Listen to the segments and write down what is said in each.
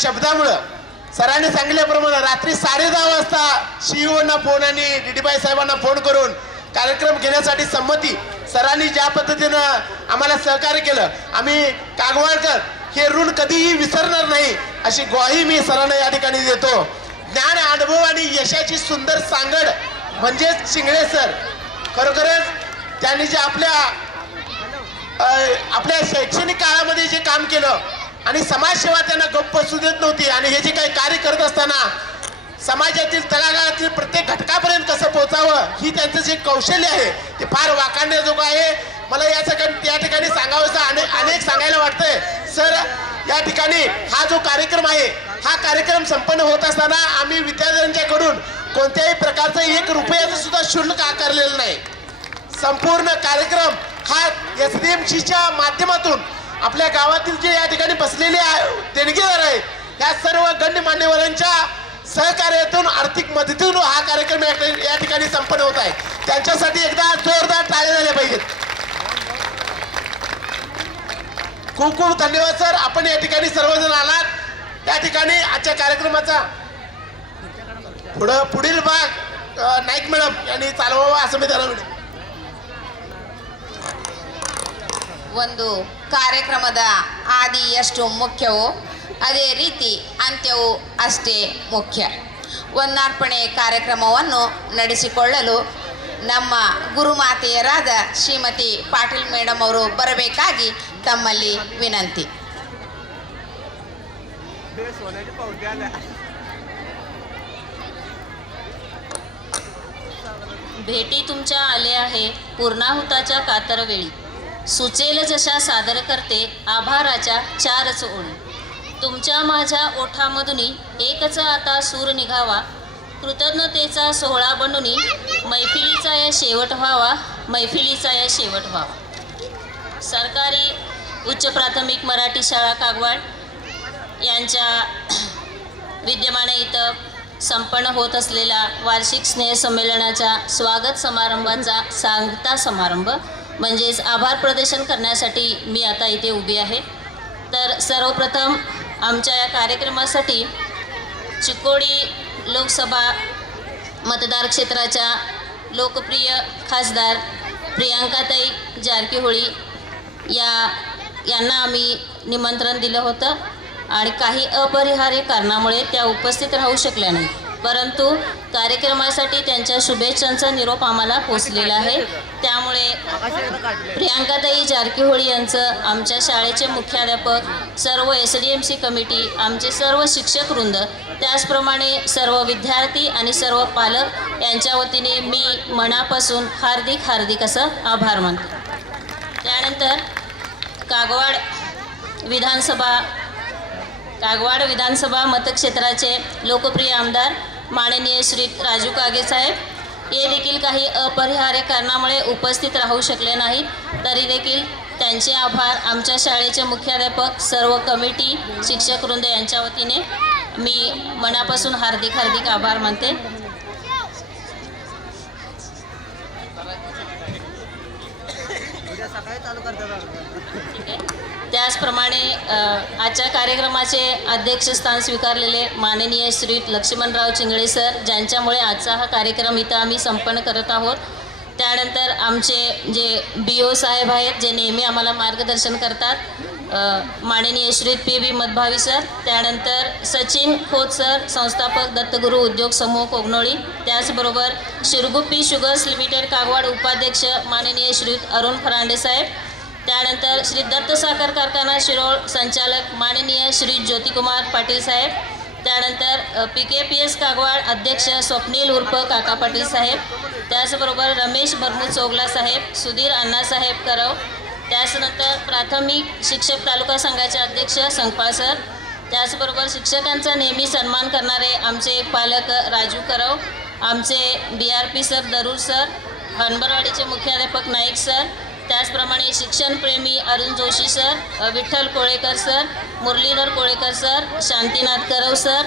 शब्दामुळं सरांनी सांगितल्याप्रमाणे रात्री 10:30 वाजता सीईओना फोन आणि डीडीबाई साहेबांना फोन करून कार्यक्रम घेण्यासाठी संमती. सरांनी ज्या पद्धतीनं आम्हाला सहकार्य केलं, आम्ही कागवाडकर हे ऋण कधीही विसरणार नाही अशी ग्वाही मी सरांना या ठिकाणी देतो. ज्ञान, अनुभव आणि यशाची सुंदर सांगड म्हणजेच चिंगळे सर. खरोखरच त्यांनी जे आपल्या शैक्षणिक काळामध्ये जे काम केलं आणि समाजसेवा त्यांना गप्प बसू देत नव्हती आणि हे जे काही कार्य करत असताना समाजातील तळागाळातील प्रत्येक घटकापर्यंत कसं पोहोचावं ही त्यांचं जे कौशल्य आहे ते फार वाखाणण्याजोगं आहे. मला या ठिकाणी सांगावंसं अनेक सांगायला वाटतंय. सर, या ठिकाणी हा जो कार्यक्रम आहे हा कार्यक्रम संपन्न होत असताना आम्ही विद्यार्थ्यांच्याकडून कोणत्याही प्रकारचं 1 रुपयाचं सुद्धा शुल्क आकारलेलं नाही. संपूर्ण कार्यक्रम हा SDMCच्या माध्यमातून आपल्या गावातील जे या ठिकाणी बसलेले देणगीदार आहेत त्या सर्व गण्य मान्यवरांच्या सहकार्यातून, आर्थिक मदतीतून हा कार्यक्रम या ठिकाणी संपन्न होत आहे. त्यांच्यासाठी एकदा जोरदार टाळ्या झाल्या पाहिजेत. खूप खूप धन्यवाद सर. आपण या ठिकाणी सर्वजण आलात. त्या ठिकाणी आजच्या कार्यक्रमाचा पुढील भाग नाईक मॅडम यांनी चालवावा असं मी त्याला विनंती. ಒಂದು ಕಾರ್ಯಕ್ರಮದ ಆದಿ ಎಷ್ಟು ಮುಖ್ಯವೋ ಅದೇ ರೀತಿ ಅಂತ್ಯವೂ ಅಷ್ಟೇ ಮುಖ್ಯ. ವಂದಾರ್ಪಣೆ ಕಾರ್ಯಕ್ರಮವನ್ನು ನಡೆಸಿಕೊಳ್ಳಲು ನಮ್ಮ ಗುರುಮಾತೆಯರಾದ ಶ್ರೀಮತಿ ಪಾಟೀಲ್ ಮೇಡಮ್ ಅವರು ಬರಬೇಕಾಗಿ ತಮ್ಮಲ್ಲಿ ವಿನಂತಿ. भेटी तुमच्या आल्या आहे पूर्णाहुताच्या कातरवेळी. सुचेल जशा सादर करते आभाराच्या 4च ओळी. तुमच्या माझ्या ओठामधुनी एकच आता सूर निघावा. कृतज्ञतेचा सोहळा बनूनी मैफिलीचा या शेवट व्हावा, मैफिलीचा या शेवट व्हावा. सरकारी उच्च प्राथमिक मराठी शाळा कागवाड यांच्या विद्यमाने इथं संपन्न होत असलेल्या वार्षिक स्नेहसंमेलनाच्या स्वागत समारंभाचा सांगता समारंभ म्हणजेच आभार प्रदर्शन करण्यासाठी मी आता इथे उभी आहे. तर सर्वप्रथम आमच्या या कार्यक्रमासाठी चिकोडी लोकसभा मतदार क्षेत्राच्या लोकप्रिय खासदार प्रियांकाताई जारकीहोळी यांना आम्ही निमंत्रण दिलं होतं आणि काही अपरिहार्य कारणामुळे त्या उपस्थित राहू शकल्या नाही. परंतु कार्यक्रमासाठी त्यांच्या शुभेच्छांचा निरोप आम्हाला पोचलेला आहे. त्यामुळे प्रियांकाताई जारकीहोळी यांचं आमच्या शाळेचे मुख्याध्यापक, सर्व SDMC कमिटी, आमचे सर्व शिक्षक वृंद, त्याचप्रमाणे सर्व विद्यार्थी आणि सर्व पालक यांच्या वतीने मी मनापासून हार्दिक असं आभार मानतो. त्यानंतर कागवाड विधानसभा मतक्षेत्राचे लोकप्रिय आमदार माननीय श्री राजू कागे साहेब हे देखील काही अपरिहार्य कारणामुळे उपस्थित राहू शकले नाहीत. तरी देखील त्यांचे आभार आमच्या शाळेचे मुख्याध्यापक, सर्व कमिटी, शिक्षक वृंद यांच्या वतीने मी मनापासून हार्दिक आभार मानते. त्याचप्रमाणे आजच्या कार्यक्रमाचे अध्यक्षस्थान स्वीकारलेले माननीय श्री लक्ष्मणराव चिंगळे सर, ज्यांच्यामुळे आजचा हा कार्यक्रम इथं आम्ही संपन्न करत आहोत. त्यानंतर आमचे जे BO साहेब आहेत जे नेहमी आम्हाला मार्गदर्शन करतात, माननीय श्री PB मधभावी सर, त्यानंतर सचिन खोत सर, संस्थापक दत्तगुरू उद्योग समूह कोगनोळी, त्याचबरोबर शिरगुप्पी शुगर्स लिमिटेड कागवाड उपाध्यक्ष माननीय श्री अरुण फरांडे साहेब, त्यानंतर श्री दत्त साखर कारखाना शिरोळ संचालक माननीय श्री ज्योतिकुमार पाटील साहेब, त्यानंतर PKPS कागवाड अध्यक्ष स्वप्नील उर्फ काका पाटील साहेब, त्याचबरोबर रमेश बर्मू चोगला साहेब, सुधीर अण्णासाहेब करव, त्याचनंतर प्राथमिक शिक्षक तालुका संघाचे अध्यक्ष संकपाळ सर, त्याचबरोबर शिक्षकांचा नेहमी सन्मान करणारे आमचे पालक राजू करव, आमचे BRP सर दरूर सर, हनबरवाडीचे मुख्याध्यापक नाईक सर, त्याचप्रमाणे शिक्षणप्रेमी Arun Joshi sir, Vitthal Kolekar sir, Muralidhar Kolekar sir, Shantinath Karav sir,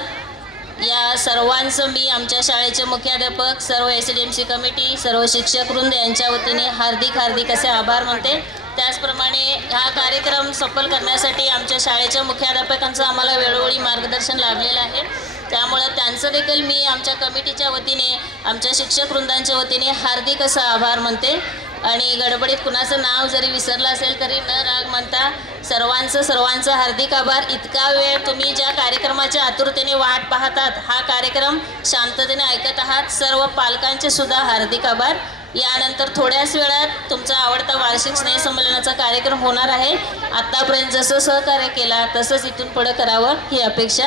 या सर्वांचं मी आमच्या शाळेचे मुख्याध्यापक, सर्व SDMC कमिटी, सर्व शिक्षक वृंद यांच्या वतीने हार्दिक असे आभार मानते. त्याचप्रमाणे हा कार्यक्रम सफल करण्यासाठी आमच्या शाळेच्या मुख्याध्यापकांचं आम्हाला वेळोवेळी मार्गदर्शन लाभलेलं आहे. त्यामुळं त्यांचं देखील मी आमच्या कमिटीच्या वतीने, आमच्या शिक्षक वृंदांच्या वतीने हार्दिक असं आभार मानते. आणि गडबडीत कुणाचं नाव जरी विसरलं असेल तरी न राग मानता सर्वांचं हार्दिक आभार. इतका वेळ तुम्ही ज्या कार्यक्रमाच्या आतुरतेने वाट पाहतात, हा कार्यक्रम शांततेने ऐकत आहात, सर्व पालकांचे सुद्धा हार्दिक आभार. यानंतर थोड्याच वेळात तुमचा आवडता वार्षिक स्नेहसंमेलनाचा कार्यक्रम होणार आहे. आत्तापर्यंत जसं सहकार्य केला तसंच इथून पुढं करावं ही अपेक्षा.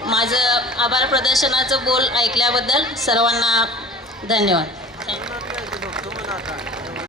माझं आभार प्रदर्शनाचं बोल ऐकल्याबद्दल सर्वांना धन्यवाद.